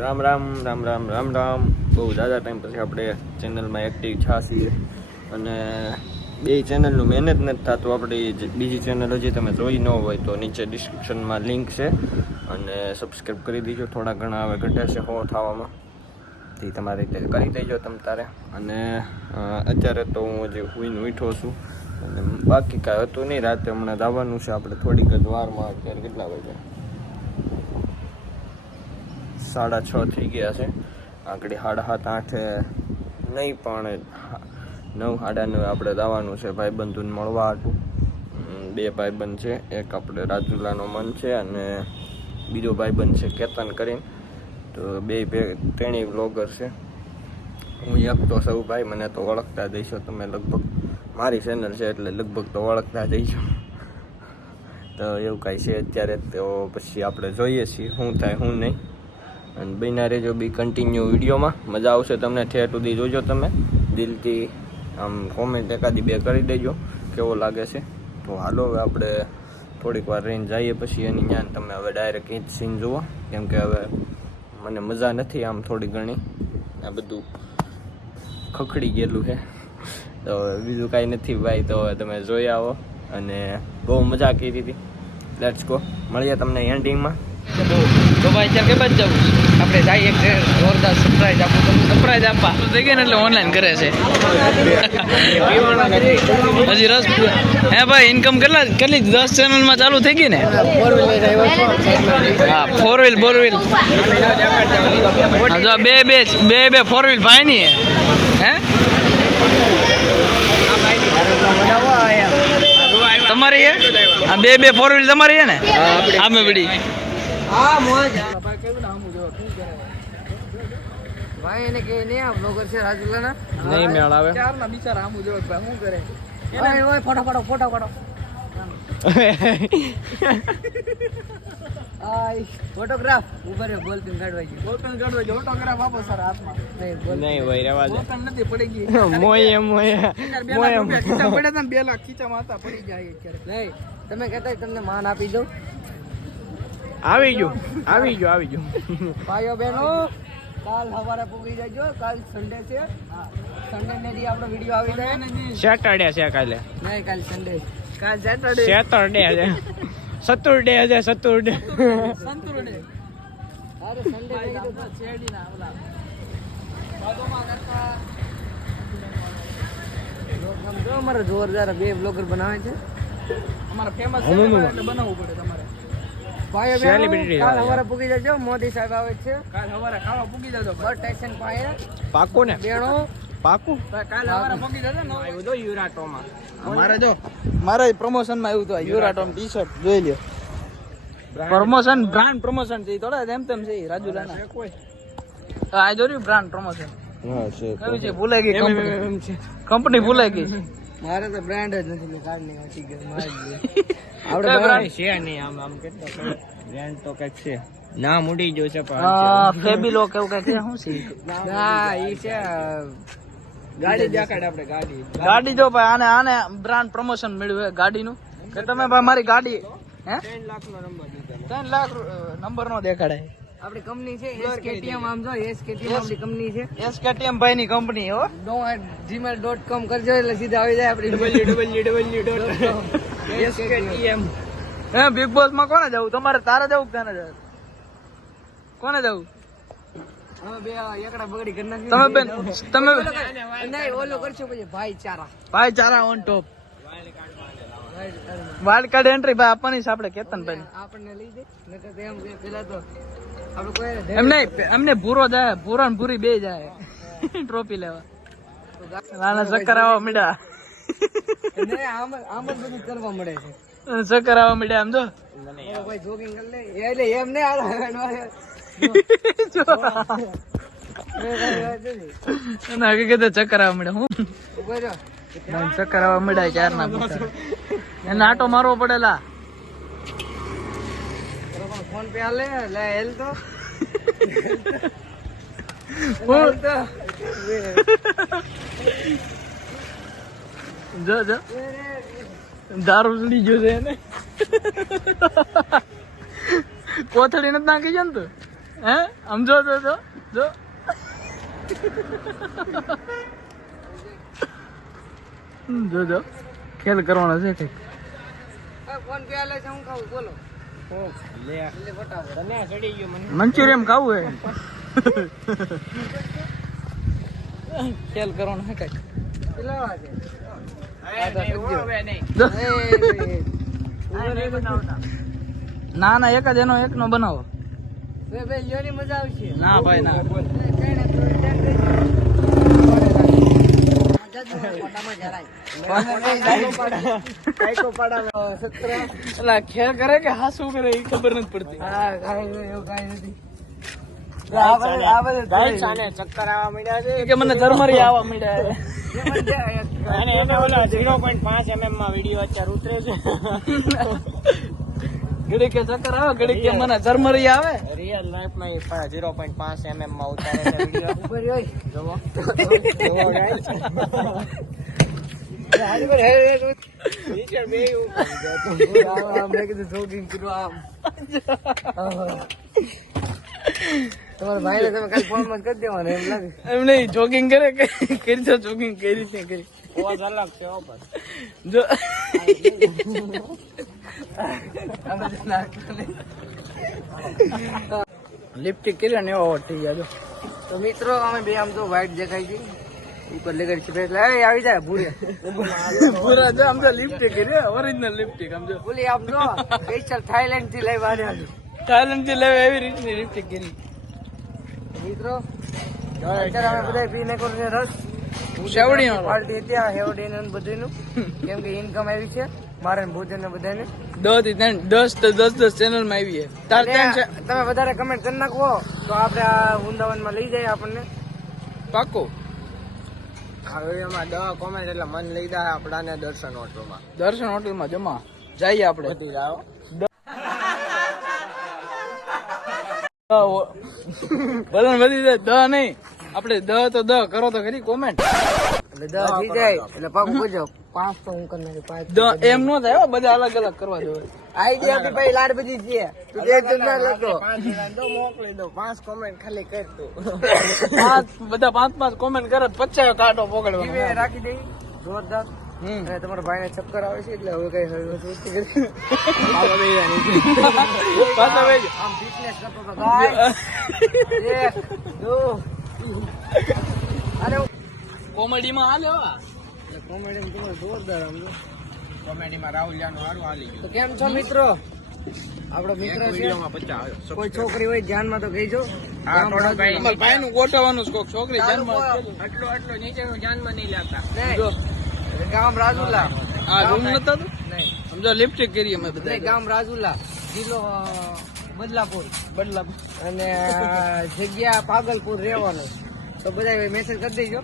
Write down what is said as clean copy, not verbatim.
રામ રામ રામ રામ રામ રામ. બહુ ઝાઝા ટાઈમ પછી આપણે ચેનલમાં એક્ટિવ છીએ અને બે ચેનલનું મહેનત નથી થતું. આપણી બીજી ચેનલ હજી તમે જોઈ ન હોય તો નીચે ડિસ્ક્રિપ્શનમાં લિંક છે અને સબસ્ક્રાઈબ કરી દીજો. થોડા ઘણા હવે ઘટે છે હો થવામાં, તે તમારે રીતે કરી દેજો તમ તારે. અને અત્યારે તો હું હજી હુઈને ઉઠ્યો છું અને બાકી કાંઈ હતું નહીં. રાતે હમણાં જવાનું છે આપણે થોડીક જ વારમાં. અત્યારે કેટલા વાગ્યા? 6:30 થઈ ગયા છે. આગળ 7:30 8 નહીં પણ 9 9:30 આપણે જવાનું છે ભાઈબંધોને મળવા હતું. બે ભાઈબંધ છે, એક આપણે રાજુલાનો મન છે અને બીજો ભાઈબંધ છે કેતન કરીને. તો ત્રણેય વ્લોગર છે. હું એક તો સૌ ભાઈ, મને તો ઓળખતા જઈશો તમે લગભગ. મારી ચેનલ છે એટલે લગભગ તો ઓળખતા જઈશો. તો એવું કાંઈ છે અત્યારે. તો પછી આપણે જોઈએ છીએ શું થાય શું નહીં. અને બન્યા રહેજો બી કન્ટિન્યુ વિડીયોમાં. મજા આવશે તમને. ઠેઠ સુધી જોજો તમે. દિલથી આમ કોમેન્ટ એકાદી બે કરી દેજો કેવો લાગે છે. તો હાલો હવે આપણે થોડીક વાર રહીને જઈએ પછી એની જ્ઞાન તમે હવે ડાયરેક્ટ એ જ સીન જુઓ. કેમ કે હવે મને મજા નથી આમ થોડી ઘણી. આ બધું ખખડી ગયેલું છે તો બીજું કાંઈ નથી ભાઈ. તો હવે તમે જોઈ આવો અને બહુ મજા કરી હતી. લેટ્સ ગો, મળીએ તમને એન્ડિંગમાં. તો ભાઈ ચાલ કે બાદ જવું આપણે જઈએ એક જોરદાર સરપ્રાઈઝ આપું તમને. સરપ્રાઈઝ આપવા તો થઈ ગયા ને એટલે ઓનલાઈન કરે છે હજી રસ. હે ભાઈ ઇન્કમ કેટલી 10 ચેનલમાં ચાલુ થઈ ગઈ ને. હા 4 વ્હીલ જો બે 4 વ્હીલ ભાઈ ની હે તમારી હે. આ બે 4 વ્હીલ તમારી હે ને. આમે બડી ભાઈ એને કે નહીં આ બ્લોગર છે રાજુલાના નહીં મેળ આવે. ચારના બિચારા આમુ જોવે ભાઈ શું કરે. ઓય ઓય ફોટો આય ફોટોગ્રાફ ઉપર બોલપેન કાઢવા ગયો. ફોટોગ્રાફ આપો સર હાથમાં. નહીં ભાઈ રહેવા દે. બોલપેન નથી પડી ગઈ. મોય ખીચા પડ્યા હતા 2 લાખ ખીચામાં હતા પડી જાય ક્યારે. નહીં તમે કહેતા તમને માન આપી દઉં. આવી ગયો ભાઈઓ બહેનો. કાલ સવારે પૂગી જજો. કાલ સન્ડે છે. સન્ડે ને દી આપણો વિડિયો આવી જાય. સેટરડે છે કાલે. નહીં કાલ સન્ડે. કાલ સેટરડે છે. સતુરડે અરે સન્ડે નહીં તો શેરડી ના ઓલા બાદોમાં કરતા જો અમારે જોરદાર બે બ્લોગર બનાવે છે. અમારા ફેમસ છે એટલે બનાવવું પડે તમારે. ભાઈ કાલ સવારે પૂગી જજો. મોદી સાહેબ આવે છે. કાલ સવારે ખાવા પૂગી જજો બસ સ્ટેશન પાસે. પાકું ને બેણો પાકું. કાલ સવારે પૂગી જજો ને. આવ્યું તો યુરાટોમાં મારે પ્રમોશન માં આવ્યું તો યુરાટોમ ટી-શર્ટ જોઈ લ્યો. પ્રમોશન બ્રાન્ડ પ્રમોશન છે થોડા એમ તેમ છે રાજુલાના. આ જોર્યું બ્રાન્ડ પ્રમોશન. હા છે કયું છે ભૂલાઈ ગઈ કંપની ભૂલાઈ ગઈ. મારે તો બ્રાન્ડ જ નથી. મેં કાર્ડ નહીં વાંચી ગયો. આપણે બ્રાન્ડ છે નહીં. આમ કેટલા બ્રાન્ડ તો કઈક છે. નામ ઉડી ગયું છે પણ ફેબિલો કેવું કઈક છે. શું છે ના ઈ છે ગાડી દેખાડે. આપણે ગાડી જો ભાઈ આને બ્રાન્ડ પ્રમોશન મળ્યું છે ગાડીનું. કે તમે ભાઈ મારી ગાડી હે 3 લાખ નો નંબર દીધો. 3 લાખ નંબર નો દેખાડે. આપણી કંપની છે SKTM. આમ જો SKTM આપણી કંપની છે. SKTM ભાઈ ની કંપની હો. gmail.com કરજો એટલે સીધા આવી જાય આપણી www.skTm. હે બિગ બોસ માં કોને જવું? તમારે તારે જવું કે જવું? કોને જવું? હા બે એકડા બગડી કરી નાખી. તમે બેન તમે નહીં ઓલો કરશો પછી ભાઈચારા on top. Wild card entry ભાઈ આપવાની છે આપણે કેતન ભાઈ. આપણને લઈ દે નકર એમ પેલા તો આપણે કોઈ એમને ભૂરો જાય. ભૂરો ને ભૂરી બે જાય ટ્રોફી લેવા. નાના ચક્કર આવવા મળ્યા. આમ જ બધું કરવા મળે છે. ચક્કર આવવા મળ્યા આમ જો ભાઈ જોગિંગ કરી લે એટલે એમ ને હકીકત ચક્કર આવવા મળ્યા. હું ચક્કર આવવા મળ્યા ચાર ના એને આટો મારવો પડેલા. ફોન પે હાલે લે હેલ તો જો દારૂ ચડી ગયો છે એને. કોથળી નથી નાખી છે ને તું. હે આમ જો જો ખેલ કરવાનો છે કઈક. કોણ પ્યાલે છે હું ખાવું બોલો. મંચુરિયમ ખાવું હે. ખેલ કરવાનો છે કઈક. ના એક જ એનો એક નો બનાવો. મજા આવશે. ના ભાઈ ના. ખેલ કરે કે હા શું કરે એ ખબર નથી પડતી. ચક્કર આવવા માંડ્યા છે કે મને ધર્મરી આવવા માંડ્યા છે. 0.5 mm માં વિડીયો અત્યારે ઉતરે છે. ઘડી કે ચક્કર આવે ઘડી કે મને ધર્મરી આવે. રિયલ લાઈફ માં 0.5 mm માં ઉતારે છે વિડીયો. ઉપર હોય જોવો ગાઈસ. તમારા ભાઈ ને તમે કાલે ફોન માં કરી દેવાનો એમ લાગે. એમ નહીં જોગિંગ કરે કરી તો જોગિંગ કરી છે કરી. પોઝ અલગ છે ઓપર જો. લિપસ્ટિક કરી ને એવો થઈ જાય. તો મિત્રો અમે બે આમ તો વ્હાઈટ દેખાય છે ઉપર લગાડી છે એટલે આવી જાય ભૂરે ભૂરા જો આમ તો લિપસ્ટિક કરી ઓરિજિનલ લિપસ્ટિક આમ જો બોલી આમ જો સ્પેશિયલ થાઈલેન્ડ થી લઈ વાળ્યા થાઈલેન્ડ થી લેવા એવી રીતની લિપસ્ટિક કરી. મિત્રો અત્યારે અમે બધા પીને કરું છે રસ શેવડી પાર્ટી ત્યાં હેવડી ને બધું કેમ કે ઇન્કમ આવી છે મારે ભોજન ને બધાને 10 ચેનલ માં આવી છે. તમે વધારે કમેન્ટ કરી નાખો તો આપણે આ વૃંદાવન માં લઈ જાય આપણને પાકો. હવે એમાં 10 કોમેન્ટ એટલે મન લઈ જાય આપડાને દર્શન હોટલમાં જમા જઈએ આપણે બધી જાઓ. ભલે વધી જાય 10 નહીં આપણે 10 તો 10 કરો તો ખરી કોમેન્ટ એટલે 10 થઈ જાય એટલે પાકું કરજો. 5 તો હું કરી નાખું. એમ નો થાય બધા અલગ અલગ કરવા દો. આઈડિયા બી ભાઈ લાડ બધી છે તું એક જણ લખો 5 મોકલી દો 5 કોમેન્ટ ખાલી કર તું. 5 બધા 5 કોમેન્ટ કરે 50 કાઢો પકડવાનો રાખી દઈ જોરદાર. અને તમારા ભાઈ ને ચક્કર આવે છે એટલે હવે કઈ આમ ફિટનેસ કરતો તો કોમેડી માં હાલે કોમેડી તમારે જોરદાર આમ કોમેડી માં રાહુલ જાનું હારું હાલી ગયું. તો કેમ છો મિત્રો આપણો મિત્ર છે કોઈ છોકરી હોય ધ્યાનમાં તો કહીજો. ભાઈ નું ગોઠવવાનું છોકરી ધ્યાનમાં આટલો નીચે ધ્યાનમાં નહીં લેતા. ગામ રાજુલા આ રૂમ નતો નહીં સમજો લિપસ્ટિક કરી અમે બધા ગામ રાજુલા જિલ્લો બદલાપુર અને જગ્યા પાગલપુર રહેવાનું. તો બધા મેસેજ કરી દેજો.